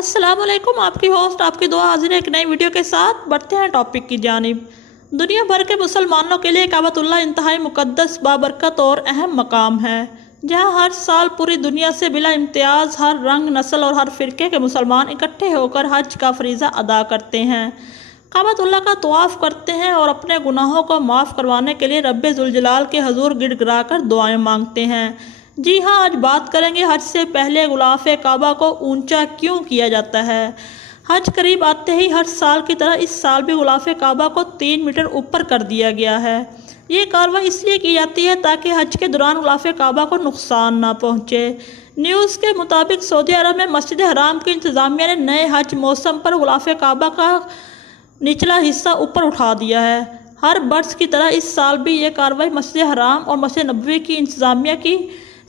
अस्सलाम वालेकुम। आपकी होस्ट आपकी दुआ हाजिर है एक नई वीडियो के साथ। बढ़ते हैं टॉपिक की जानिब। दुनिया भर के मुसलमानों के लिए काबतुल्लाह इंतहाई मुक़द्दस, बाबरकत और अहम मकाम है, जहां हर साल पूरी दुनिया से बिला इम्तियाज़ हर रंग, नस्ल और हर फ़िरके के मुसलमान इकट्ठे होकर हज का फ़रीज़ा अदा करते हैं, काबतुल्लाह का तवाफ़ करते हैं और अपने गुनाहों को माफ़ करवाने के लिए रब्बे ज़ुल जलाल के हजूर गिड़गिड़ा कर दुआएँ मांगते हैं। जी हाँ, आज बात करेंगे हज से पहले गुलाफ़े काबा को ऊंचा क्यों किया जाता है। हज करीब आते ही हर साल की तरह इस साल भी गुलाफ़े काबा को 3 मीटर ऊपर कर दिया गया है। ये कार्रवाई इसलिए की जाती है ताकि हज के दौरान गुलाफ़े काबा को नुकसान ना पहुँचे। न्यूज़ के मुताबिक सऊदी अरब में मस्जिद हराम की इंतज़ामिया ने नए हज मौसम पर गुलाफ़े काबा का निचला हिस्सा ऊपर उठा दिया है। हर बर्स की तरह इस साल भी ये कार्रवाई मस्जिद हराम और मस्जिद नबवी की इंतज़ामिया की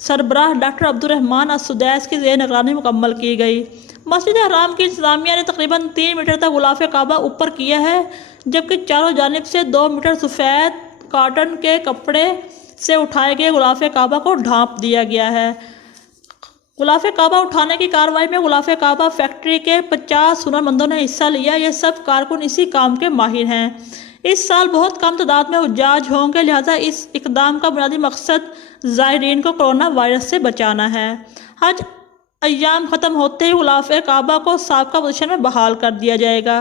सरबराह डॉक्टर अब्दुर्रहमान अस्सुदैस की ज़ेर निगरानी मुकम्मल की गई। मस्जिद हराम की इंतज़ामिया ने तकरीबन 3 मीटर तक गुलाफ़े काबा ऊपर किया है, जबकि चारों जानिब से 2 मीटर सफ़ेद कॉटन के कपड़े से उठाए गए गुलाफ़े काबा को ढांप दिया गया है। गुलाफ़े काबा उठाने की कार्रवाई में गुलाफ़े काबा फैक्ट्री के 50 हुनरमंदों ने हिस्सा लिया। ये सब कारकुन इसी काम के माहिर हैं। इस साल बहुत कम तादाद में हुज्जाज होंगे, लिहाजा इस इकदाम का बुनियादी मकसद ज़ायरीन को कोरोना वायरस से बचाना है। हज अय्याम ख़त्म होते ही गुलाफ़े काबा को साबिक़ा पोजीशन में बहाल कर दिया जाएगा।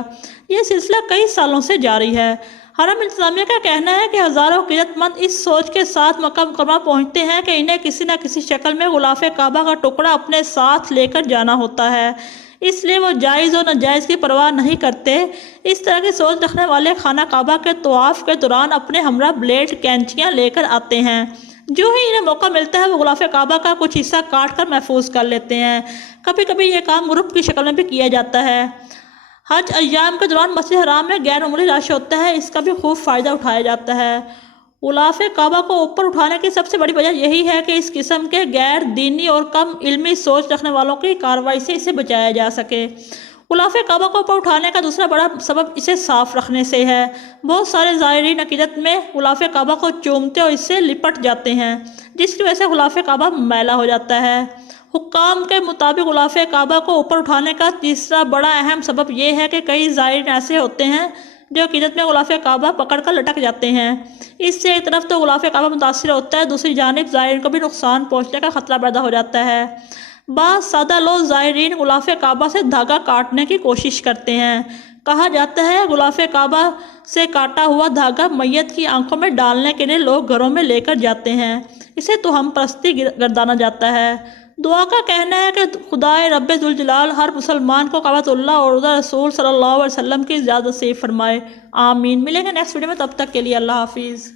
ये सिलसिला कई सालों से जारी है। हरम इंतज़ामिया का कहना है कि हज़ारों क़िदतमंद इस सोच के साथ मक्का मुकर्रमा पहुँचते हैं कि इन्हें किसी न किसी शक्ल में गुलाफ़े काबा का टुकड़ा अपने साथ लेकर जाना होता है, इसलिए वो जायज़ और नाजायज़ की परवाह नहीं करते। इस तरह की सोच रखने वाले खाना काबा के तवाफ़ के दौरान अपने हमरा ब्लेड, कैंचियाँ लेकर आते हैं। जो ही इन्हें मौका मिलता है वो गुलाफ़े काबा का कुछ हिस्सा काट कर महफूज कर लेते हैं। कभी कभी ये काम ग्रुप की शक्ल में भी किया जाता है। हज अय्याम के दौरान मस्जिद हराम में गैर मामूली रश होता है, इसका भी खूब फ़ायदा उठाया जाता है। गुलाफ़े काबा को ऊपर उठाने की सबसे बड़ी वजह यही है कि इस किस्म के गैर दीनी और कम इल्मी सोच रखने वालों की कार्रवाई से इसे बचाया जा सके। गुलाफ़े काबा को ऊपर उठाने का दूसरा बड़ा सबब इसे साफ़ रखने से है। बहुत सारे ज़ायरीन अक़ीदत में गुलाफ़े काबा को चूमते और इससे लिपट जाते हैं, जिसकी वजह से गुलाफ़े काबा मैला हो जाता है। हुक्काम के मुताबिक गुलाफ़े काबा को ऊपर उठाने का तीसरा बड़ा अहम सबब यह है कि कई ज़ायरीन ऐसे होते हैं जो अक़ीदत में गुलाफ़े काबा पकड़ कर लटक जाते हैं। इससे एक तरफ तो गुलाफ़े काबा मुतासिर होता है, दूसरी जानिब ज़ायरीन को भी नुकसान पहुँचने का ख़तरा पैदा हो जाता है। बाज़ सादा लोग ज़ायरीन गुलाफ़े काबा से धागा काटने की कोशिश करते हैं। कहा जाता है गुलाफ़े काबा से काटा हुआ धागा मैयत की आंखों में डालने के लिए लोग घरों में लेकर जाते हैं। इसे तो हम परस्ती गर्दाना जाता है। दुआ का कहना है कि खुदाए रब्बे ज़ुल जलाल हर मुसलमान को काबतुल्लाह और उधर रसूल सल्लल्लाहु अलैहि वसल्लम की ज़्यादा से फरमाए। आमीन। मिलेंगे नेक्स्ट वीडियो में, तब तक के लिए अल्लाह हाफिज़।